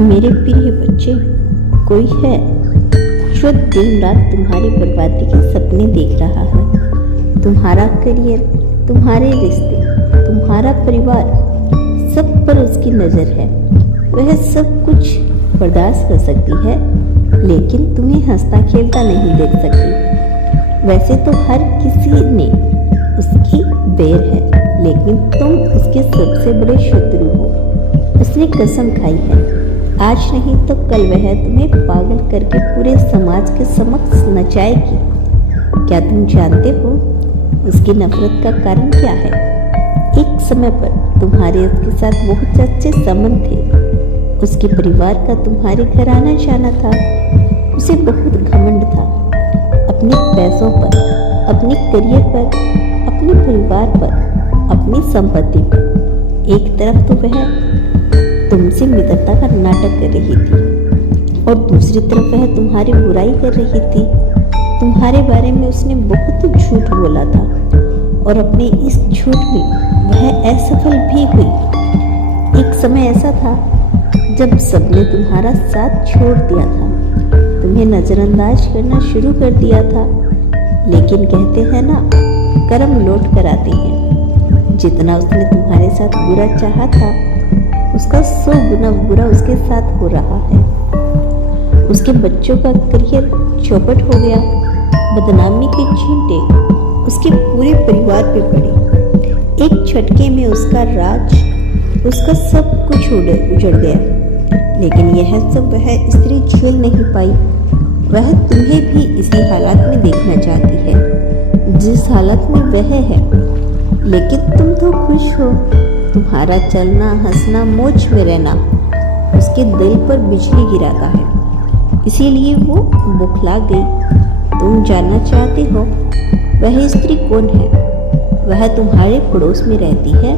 मेरे प्रिय बच्चे, कोई है जो दिन रात तुम्हारी बर्बादी के सपने देख रहा है। तुम्हारा करियर, तुम्हारे रिश्ते, तुम्हारा परिवार, सब पर उसकी नज़र है। वह सब कुछ बर्दाश्त कर सकती है, लेकिन तुम्हें हंसता खेलता नहीं देख सकती। वैसे तो हर किसी ने उसकी बैर है, लेकिन तुम उसके सबसे बड़े शत्रु हो। उसने कसम खाई है, आज नहीं तो कल वह तुम्हें पागल करके पूरे समाज के समक्ष नचाएगी। क्या तुम जानते हो उसकी नफरत का कारण क्या है? एक समय पर तुम्हारे उसके साथ बहुत अच्छे संबंध थे। उसके परिवार का तुम्हारे घर आना जाना था। उसे बहुत घमंड था अपने पैसों पर, अपने करियर पर, अपने परिवार पर, अपनी संपत्ति पर। एक तरफ तो वह तुमसे मित्रता का नाटक कर रही थी और दूसरी तरफ वह तुम्हारी बुराई कर रही थी। तुम्हारे बारे में उसने बहुत झूठ बोला था और अपने इस झूठ में वह असफल भी हुई। एक समय ऐसा था जब सबने तुम्हारा साथ छोड़ दिया था, तुम्हें नजरअंदाज करना शुरू कर दिया था। लेकिन कहते हैं ना, कर्म लौट कर आते हैं। जितना उसने तुम्हारे साथ बुरा चाहा था, उसका 100 गुना बुरा उसके साथ हो रहा है। उसके बच्चों का करियर चौपट हो गया। बदनामी के छींटे उसके पूरे परिवार पे पड़े। एक झटके में उसका राज, उसका सब कुछ उजड़ गया। लेकिन यह सब वह स्त्री झेल नहीं पाई। वह तुम्हें भी इसी हालात में देखना चाहती है जिस हालत में वह है। लेकिन तुम तो खुश हो। तुम्हारा चलना, हंसना, मौज में रहना उसके दिल पर बिजली गिराता है। इसीलिए वो बौखला गई। तुम जानना चाहते हो वह स्त्री कौन है? वह तुम्हारे पड़ोस में रहती है।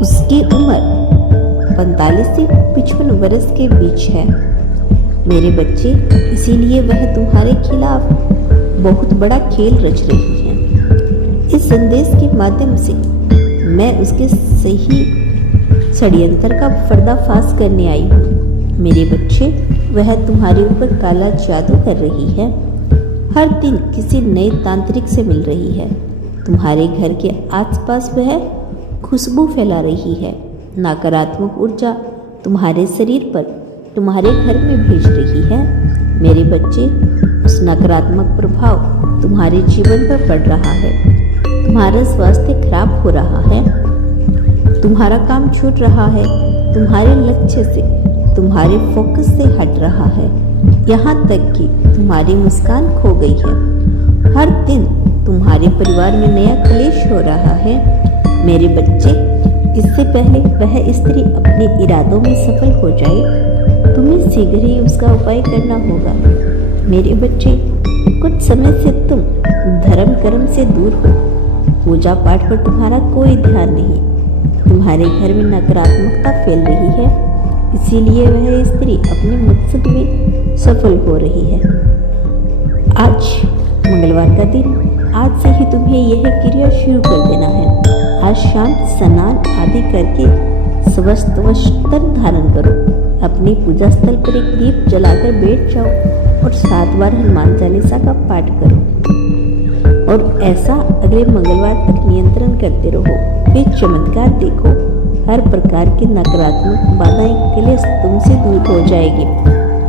उसकी उम्र 45 से 55 वर्ष के बीच है मेरे बच्चे। इसीलिए वह तुम्हारे खिलाफ बहुत बड़ा खेल रच रही है। इस संदेश के माध्यम से मैं उसके सही षड्यंत्र का पर्दाफाश करने आई हूँ। मेरे बच्चे, वह तुम्हारे ऊपर काला जादू कर रही है। हर दिन किसी नए तांत्रिक से मिल रही है। तुम्हारे घर के आसपास वह खुशबू फैला रही है। नकारात्मक ऊर्जा तुम्हारे शरीर पर, तुम्हारे घर में भेज रही है। मेरे बच्चे, उस नकारात्मक प्रभाव तुम्हारे जीवन पर पड़ रहा है। तुम्हारा स्वास्थ्य खराब हो रहा है। तुम्हारा काम छूट रहा है। तुम्हारे लक्ष्य से, तुम्हारे फोकस से हट रहा है। यहाँ तक कि तुम्हारी मुस्कान खो गई है। हर दिन तुम्हारे परिवार में नया क्लेश हो रहा है। मेरे बच्चे, इससे पहले वह स्त्री अपने इरादों में सफल हो जाए, तुम्हें शीघ्र ही उसका उपाय करना होगा। मेरे बच्चे, कुछ समय से तुम धर्म कर्म से दूर हो। पूजा पाठ पर तुम्हारा कोई ध्यान नहीं। तुम्हारे घर में नकारात्मकता फैल रही है। इसीलिए वह स्त्री अपने मकसद में सफल हो रही है। आज मंगलवार का दिन, आज से ही तुम्हें यह क्रिया शुरू कर देना है। आज शाम स्नान आदि करके स्वस्थ वस्त्र धारण करो। अपने पूजा स्थल पर एक दीप जलाकर बैठ जाओ और 7 बार हनुमान चालीसा का पाठ करो और ऐसा अगले मंगलवार तक नियंत्रण करते रहो। फिर चमत्कार देखो। हर प्रकार की नकारात्मक बाधाएं, क्लेश तुमसे दूर हो जाएगी।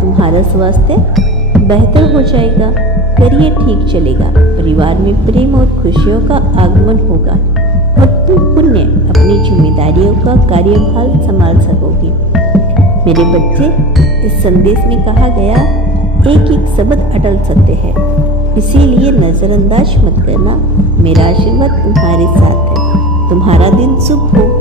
तुम्हारा स्वास्थ्य बेहतर हो जाएगा, करियर ठीक चलेगा, परिवार में प्रेम और खुशियों का आगमन होगा और तुम पुण्य अपनी जिम्मेदारियों का कार्यभार संभाल सकोगी। मेरे बच्चे, इस संदेश में कहा गया एक एक शब्द अटल सत्य है। इसीलिए नजरअंदाज मत करना। मेरा आशीर्वाद तुम्हारे साथ है। तुम्हारा दिन शुभ हो।